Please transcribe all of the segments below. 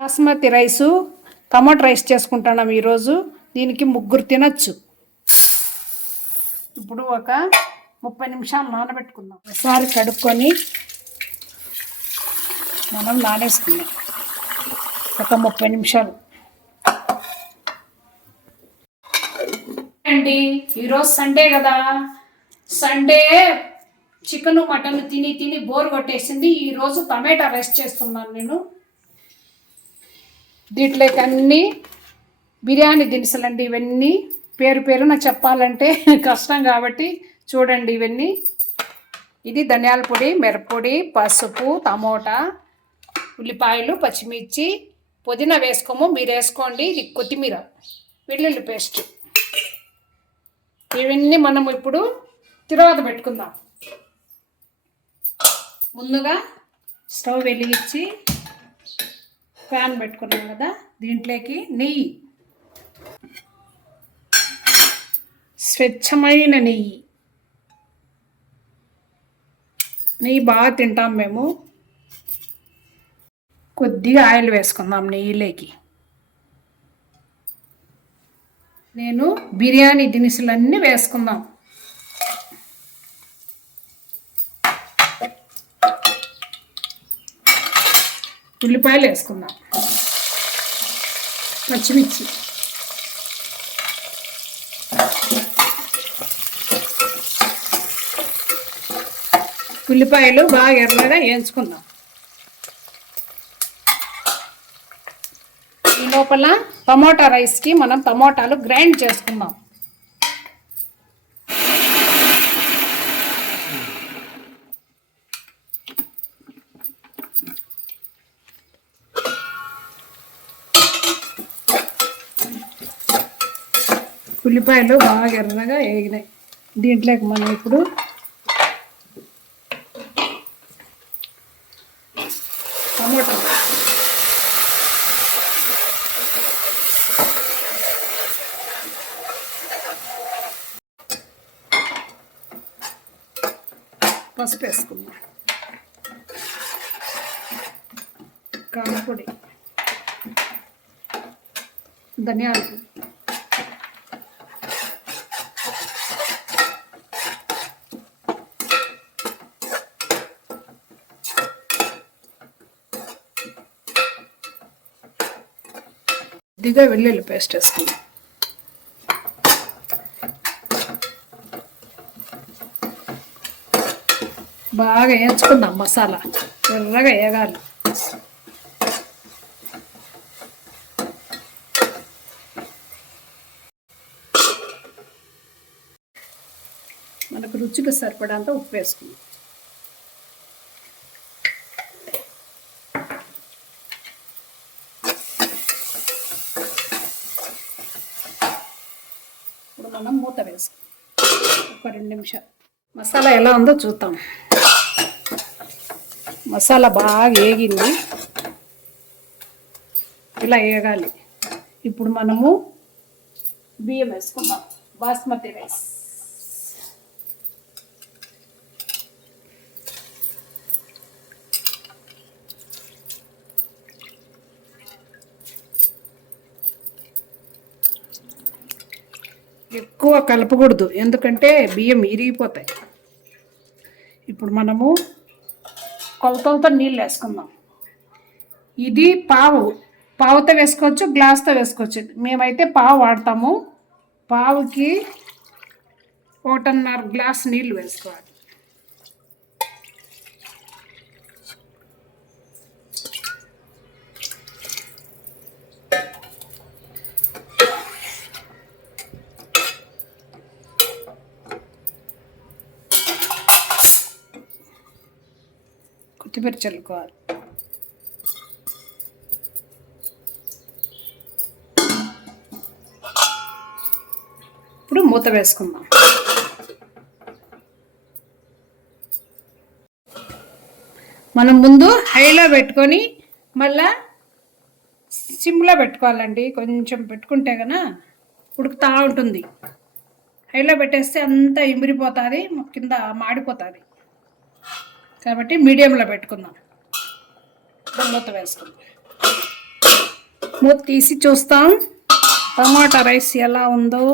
Basmati rice tomato rice చేసుకుంటున్నాం ఈరోజు. దీనికి ముగ్గురు తినచ్చు. ఇప్పుడు ఒక 30 నిమిషాలు నానబెట్టుకుందాం. ఒకసారి కడుక్కొని మనం నానేసుకుందాం ఒక 30 నిమిషాలు అండి. ఈరోజు సండే కదా, సండే చికెన్ మటన్ తిని తిని బోర్ కొట్టేసింది. ఈరోజు టమాటా రైస్ చేస్తున్నాను నేను. దీంట్లోకి అన్నీ బిర్యానీ దినుసులండి. ఇవన్నీ పేరు పేరున చెప్పాలంటే కష్టం కాబట్టి చూడండి. ఇవన్నీ ఇది ధనియాల పొడి, మిరప్పొడి, పసుపు, టమోటా, ఉల్లిపాయలు, పచ్చిమిర్చి, పుదీనా వేసుకోము, మీరు వేసుకోండి. ఇది కొత్తిమీర, వెల్లుల్లి పేస్ట్. ఇవన్నీ మనం ఇప్పుడు తిరువాత పెట్టుకుందాం. ముందుగా స్టవ్ వెలిగించి ప్యాన్ పెట్టుకున్నాం కదా, దీంట్లోకి నెయ్యి, స్వచ్ఛమైన నెయ్యి. నెయ్యి బాగా తింటాం మేము. కొద్దిగా ఆయిల్ వేసుకుందాం నెయ్యిలోకి. నేను బిర్యానీ దినుసులన్నీ వేసుకుందాం. ఉల్లిపాయలు వేసుకుందాం, పచ్చిమిర్చి, ఉల్లిపాయలు బాగా ఎర్రగా వేయించుకుందాం. ఈ లోపల టమోటా రైస్కి మనం టమోటాలు గ్రైండ్ చేసుకుందాం. ఉల్లిపాయలు బాగా ఎర్రగా వేగినాయి. దీంట్లోకి మనం ఇప్పుడు టమోటా, పసుపు వేసుకుందాం, కారం పొడి, ధనియాల పొడి, కొద్దిగా వెల్లుల్లి పేస్ట్ వేసుకుందాం. బాగా వేయించుకుందాం. మసాలా ఎర్రగా వేగాలి. మనకు రుచికి సరిపడంత ఉప్పు వేసుకుందాం. ఇప్పుడు మనం మూత వేసుకుందాం ఒక 2 నిమిషాలు. మసాలా ఎలా ఉందో చూద్దాం. మసాలా బాగా వేగింది, ఇలా వేగాలి. ఇప్పుడు మనము బియ్యం వేసుకుందాం, బాస్మతి రైస్. ఎక్కువ కలపకూడదు, ఎందుకంటే బియ్యం ఇరిగిపోతాయి. ఇప్పుడు మనము కొలతలతో నీళ్ళు వేసుకుందాం. ఇది పావుతో వేసుకోవచ్చు, గ్లాస్తో వేసుకోవచ్చు. మేమైతే పావు వాడతాము. పావుకి 1.5 గ్లాస్ నీళ్ళు వేసుకోవాలి. కొత్తిమీర చల్లుకోవాలి. ఇప్పుడు మూత వేసుకుందాం. మనం ముందు హైలో పెట్టుకొని మళ్ళా సిమ్లో పెట్టుకోవాలండి. కొంచెం పెట్టుకుంటే కన్నా ఉడుకుతూ ఉంటుంది. హైలో పెట్టేస్తే అంతా ఇమిరిపోతుంది, కింద మాడిపోతుంది. కాబట్టి మీడియంలో పెట్టుకుందాం. మూత వేసుకుందాం. మూత తీసి చూస్తాం టమాటా రైస్ ఎలా ఉందో.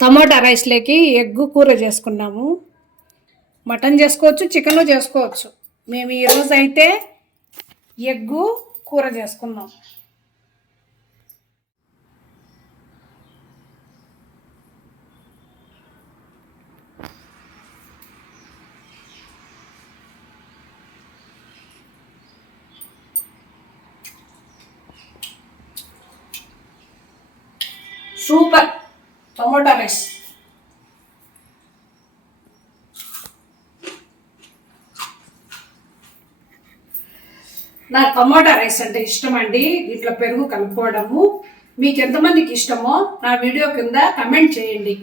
టమాటా రైస్లోకి ఎగ్ కూర చేసుకున్నాము. మటన్ చేసుకోవచ్చు, చికెన్ చేసుకోవచ్చు. మేము ఈరోజు అయితే ఎగ్గు కూర చేసుకున్నాం. సూపర్ టమాటా రైస్. నాకు టమాటా రైస్ అంటే ఇష్టం అండి. ఇట్లా పెరుగు కలుపుకోవడము. మీకు ఎంతమందికి ఇష్టమో నా వీడియో కింద కమెంట్ చేయండి.